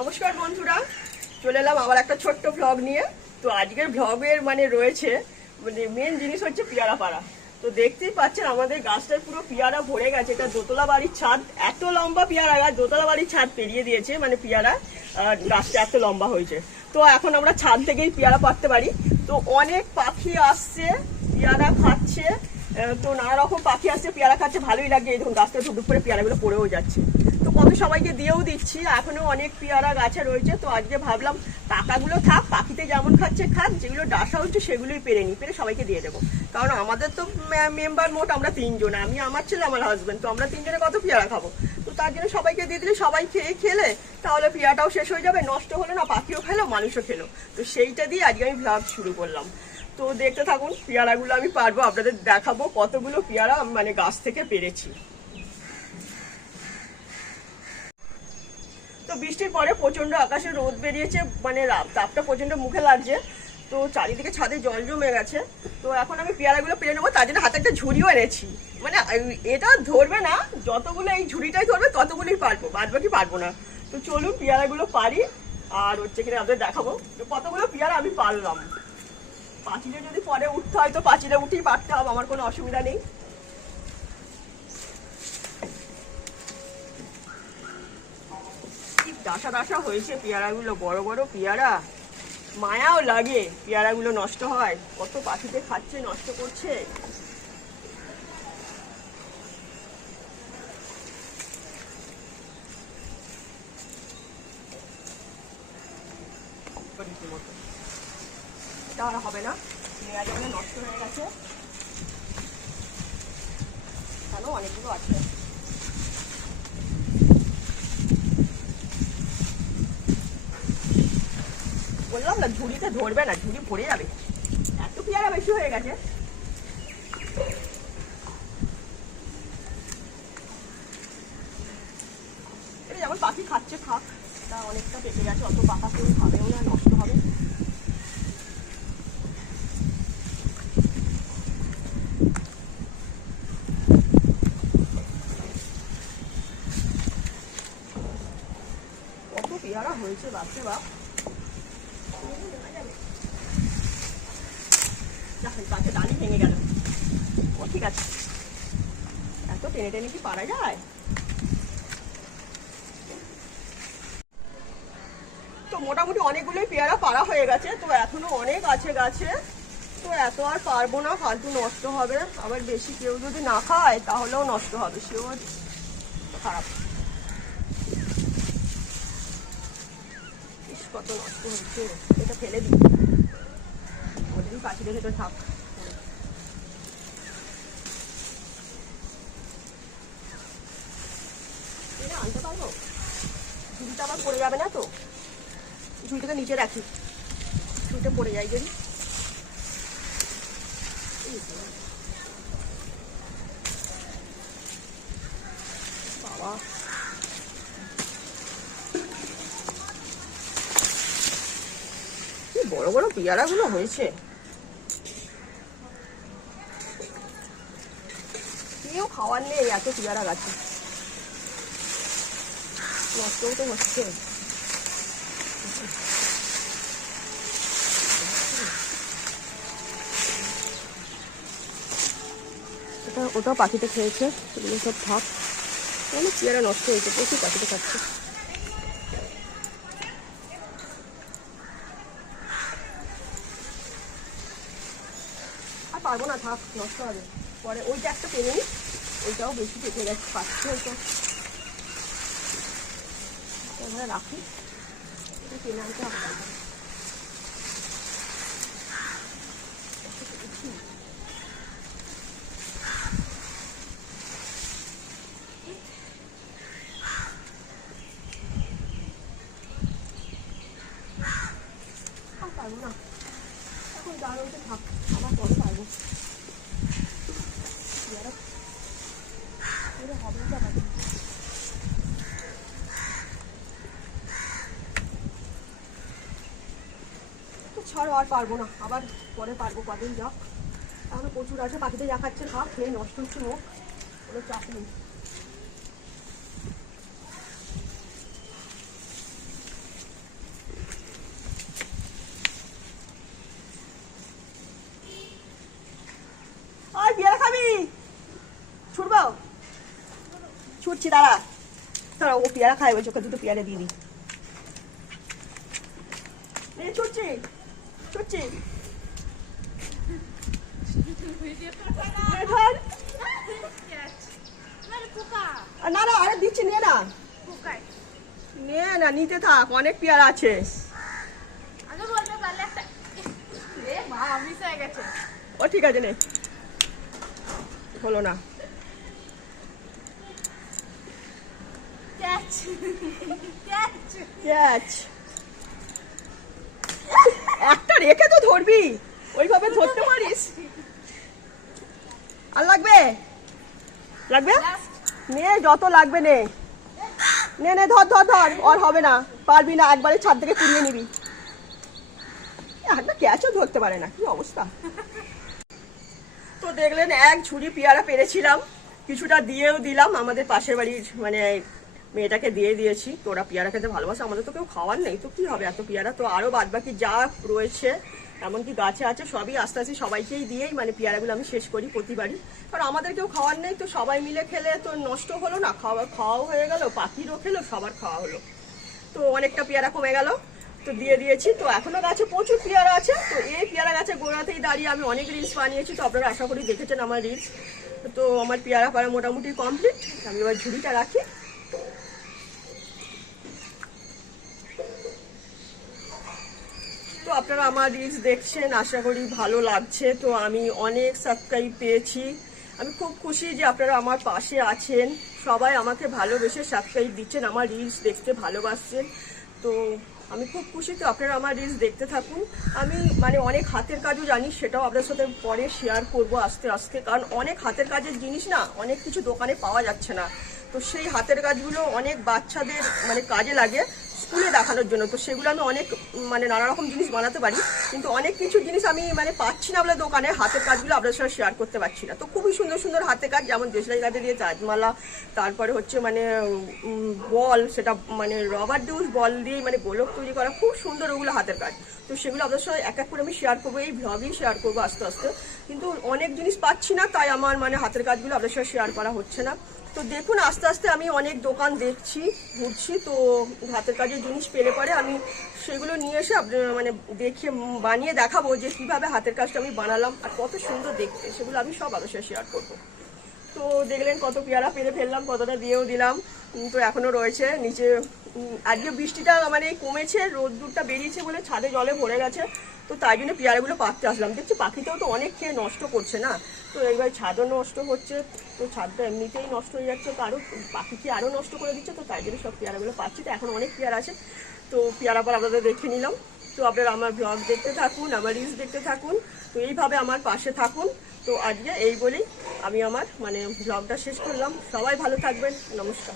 নমস্কার বন্ধুরা, চলে এলাম আবার একটা ছোট্ট ভ্লগ নিয়ে। তো আজকের ভ্লগের মানে রয়েছে মানে মেন জিনিস হচ্ছে পেয়ারা পাড়া তো দেখতেই পাচ্ছেন আমাদের গাছটার পুরো পেয়ারা ভরে গেছে। এটা দোতলা বাড়ির ছাদ, এত লম্বা পেয়ারা গাছ, দোতলা বাড়ির ছাদ পেরিয়ে দিয়েছে মানে পেয়ারা গাছটা এত লম্বা হয়েছে। তো এখন আমরা ছাদ থেকেই পেয়ারা পারতে পারি। তো অনেক পাখি আসছে, পেয়ারা খাচ্ছে। তো নানা রকম পাখি আসছে, পেয়ারা খাচ্ছে, ভালোই লাগে। দেখুন, গাছটা ধুপ করে পেয়ারাগুলো পড়েও যাচ্ছে। তো কত সবাইকে দিয়েও দিচ্ছি এখনও অনেক পেয়ারা গাছে রয়েছে, তো আজকে ভাবলাম পাকাগুলো থাক, পাখিতে যেমন খাচ্ছে খাক, যেগুলো ডাসা হচ্ছে সেগুলোই পেরে নি পেরে সবাইকে দিয়ে দেবো। কারণ আমাদের তো মেম্বার মোট আমরা তিনজন, আমি, আমার ছেলে, আমার হাজব্যান্ড তো আমরা তিনজনে কত পেয়ারা খাব? তো তার জন্য সবাইকে দিয়ে দিলে সবাই খেয়ে খেলে, তাহলে পেয়ারাটাও শেষ হয়ে যাবে, নষ্ট হলো না পাখিও খেলো, মানুষও খেলো। তো সেইটা দিয়ে আজকে আমি ভ্লগ শুরু করলাম। তো দেখতে থাকুন, পেয়ারাগুলো আমি পারব, আপনাদের দেখাবো কতগুলো পেয়ারা মানে গাছ থেকে পেরেছি। তো বৃষ্টির পরে প্রচণ্ড আকাশে রোদ বেরিয়েছে মানে তাপটা প্রচণ্ড মুখে লাগছে, তো চারিদিকে ছাদে জল জমে গেছে। তো এখন আমি পেয়ারাগুলো পেরে নেব, তার জন্য হাতে একটা ঝুড়িও এনেছি। মানে এটা ধরবে না, যতগুলো এই ঝুড়িটাই ধরবে, ততগুলোই পারব বাদ বাকি পারব না। তো চলুন, পেয়ারাগুলো পারি, আর হচ্ছে কিনা আপনাদের দেখাবো কতগুলো পেয়ারা আমি পারলাম। পাঁচিলে যদি পরে উঠতে হয় তো পাঁচিলে উঠেই পারতে হবে, আমার কোনো অসুবিধা নেই। দাসা ডাসা হয়েছে পেয়ারাগুলো, বড় বড় পেয়ারা। মায়াও লাগে, পেয়ারাগুলো নষ্ট হয়। কত পাখিতে খাচ্ছে, নষ্ট করছে রীতিমতো। এটা আর হবে না? যাবে নষ্ট হয়ে গেছে। কেন? অনেকগুলো আছে। বললাম না, ঝুড়িতে ধরবে না, ঝুড়ি পড়ে যাবে। এত পেয়ারা বেশি হয়ে গেছে। যেমন পাখি খাচ্ছে খাক তা অনেকটা পেকে গেছে, অত পাকা কেউ খাবেও না নষ্ট হবে কত পেয়ারা টেনে টেনে তো মোটামুটি অনেকগুলোই পেয়ারা পারা হয়ে গেছে তো এখনও অনেক আছে গাছে তো এত আর পারব না ফালতু নষ্ট হবে আবার বেশি কেউ যদি না খায় তাহলেও নষ্ট হবে সেও খারাপ কত নষ্ট হচ্ছে? এটা ফেলে দিই। ওদের পাখিদের ভেতর থাক। আনতে পারব? ঝুড়িটা আবার পড়ে যাবে না তো? ঝুড়িটাকে নিচে রাখি। ঝুড়িটা পড়ে যায় যদি এই তো। বাবা কি বড় পেয়ারাগুলো হয়েছে। কেউ খাওয়ার নেই এত পেয়ারা গাছে। তো হচ্ছে। ওটা ওটাও পাখিতে খেয়েছে সব থাক। অনেক নষ্ট হয়েছে, প্রচুর পাখিতে খাচ্ছে। পারব না থাক নষ্ট হবে। পরে ওইটা একটা পেনে নিই ওইটাও বেশি পেকে গেছে, পাচ্ছে ওইটা। এবারে রাখি। এটা পেনে আনতে হবে না। আর পারব না। এখন দাঁড়াতে থাক। আবার পরে ছাড়ো আর পারব না। আবার পরে পারব কদিন, যাক। এখন প্রচুর আছে পাখিতে যা খাচ্ছে খা খেয়ে নষ্ট হচ্ছে মুখ কোনো চাপ নেই। দাঁড়া। দাঁড়া ও পেয়ারা খায় বলছে ওকে দুটো পেয়ারা দিয়ে দিই। ছুটছি ছুটছি। নে, না না আরে দিচ্ছি নে না। নে না নিতে থাক অনেক পেয়ারা আছে। ও ঠিক আছে নে। হলো না। একটা রেখে তো ধরবি। ওইভাবে ধরতে পারিস। আর লাগবে? লাগবে? নে, যত লাগবে নে। নে নে, ধর ধর ধর। আর হবে না। পারবি না, একবারে ছাদ থেকে কুড়িয়ে নিবি। একটা ক্যাচও ধরতে পারে না, কি অবস্থা? তো দেখলেন, এক ঝুড়ি পেয়ারা পেরেছিলাম। কিছুটা দিয়েও দিলাম আমাদের পাশের বাড়ির মানে মেয়েটাকে দিয়ে দিয়েছি, তো ওরা পেয়ারা খেতে ভালোবাসে, আমাদের তো কেউ খাওয়ার নেই, তো কি হবে? এত পেয়ারা, তো আরও বাদ বাকি যা রয়েছে, এমনকি গাছে আছে, সবই আস্তে আস্তে সবাইকেই দিয়েই মানে পেয়ারাগুলো আমি শেষ করি প্রতিবারই। কারণ আমাদের কেউ খাওয়ার নেই, তো সবাই মিলে খেলে তো নষ্ট হলো না, খাওয়া, খাওয়াও হয়ে গেল, পাখিরও খেলো, সবার খাওয়া হলো। তো অনেকটা পেয়ারা কমে গেল, তো দিয়ে দিয়েছি, তো এখনও গাছে প্রচুর পেয়ারা আছে, তো এই পেয়ারা গাছে গোড়াতেই দাঁড়িয়ে আমি অনেক রিলস বানিয়েছি, তো আপনারা আশা করি দেখেছেন আমার রিলস তো আমার পেয়ারা পাড়া মোটামুটি কমপ্লিট আমি এবার ঝুড়িটা রাখি। তো আপনারা আমার রিলস দেখছেন, আশা করি ভালো লাগছে। তো আমি অনেক সাবস্ক্রাইব পেয়েছি। আমি খুব খুশি যে আপনারা আমার পাশে আছেন। সবাই আমাকে ভালোবেসে সাবস্ক্রাইব দিচ্ছেন, আমার রিলস দেখতে ভালোবাসছেন। তো আমি খুব খুশি তো আপনারা আমার রিলস দেখতে থাকুন। আমি মানে অনেক হাতের কাজও জানি, সেটাও আপনার সাথে পরে শেয়ার করব আস্তে আস্তে। কারণ অনেক হাতের কাজের জিনিস না, অনেক কিছু দোকানে পাওয়া যাচ্ছে না। তো সেই হাতের কাজগুলো অনেক বাচ্চাদের মানে কাজে লাগে। স্কুলে দেখানোর জন্য। তো সেগুলো আমি অনেক মানে নানা রকম জিনিস বানাতে পারি, কিন্তু অনেক কিছু জিনিস আমি মানে পাচ্ছি না বলে দোকানে, হাতের কাজগুলো আপনার সঙ্গে শেয়ার করতে পারছি না। তো খুবই সুন্দর সুন্দর হাতের কাজ, যেমন দেশলাই কাজে দিয়ে চাঁদমালা তারপরে হচ্ছে মানে বল, সেটা মানে রবার ডিউস বল দিয়ে মানে গোলক তৈরি করা, খুব সুন্দর ওগুলো হাতের কাজ। তো সেগুলো আপনাদের সঙ্গে এক এক করে আমি শেয়ার করব, এই ভ্লগেই শেয়ার করব আস্তে আস্তে। কিন্তু অনেক জিনিস পাচ্ছি না, তাই আমার মানে হাতের কাজগুলো আপনাদের সঙ্গে শেয়ার করা হচ্ছে না। তো দেখুন, আস্তে আস্তে আমি অনেক দোকান দেখছি, ঘুরছি, তো হাতের কাজের জিনিস পেলে পরে আমি সেগুলো নিয়ে এসে মানে দেখে বানিয়ে দেখাবো যে কীভাবে হাতের কাজটা আমি বানালাম আর কত সুন্দর দেখতে, সেগুলো আমি সব অবশ্যই শেয়ার করব। তো দেখলেন কত পেয়ারা পেরে ফেললাম, কতটা দিয়েও দিলাম। তো এখনও রয়েছে, নিচে আজকে বৃষ্টিটা মানে কমেছে, রোদ্দুরটা বেরিয়েছে বলে ছাদে জলে ভরে গেছে। তো তাই জন্য পেয়ারাগুলো পাকতে আসলাম। দেখছি পাখিতেও তো অনেক খেয়ে নষ্ট করছে না। তো এইবার ছাদও নষ্ট হচ্ছে। তো ছাদটা এমনিতেই নষ্ট হয়ে যাচ্ছে। তো আরও পাখি কি আরও নষ্ট করে দিচ্ছে। তো তাই জন্য সব পেয়ারাগুলো পাচ্ছি। তো এখন অনেক পেয়ারা আছে। তো পেয়ারা পর আপনাদের দেখে নিলাম। তো আপনারা আমার ব্লগ দেখতে থাকুন, আমার রিলস দেখতে থাকুন। তো এইভাবে আমার পাশে থাকুন। তো আজকে এই বলেই আমি আমার মানে ব্লগটা শেষ করলাম। সবাই ভালো থাকবেন। নমস্কার।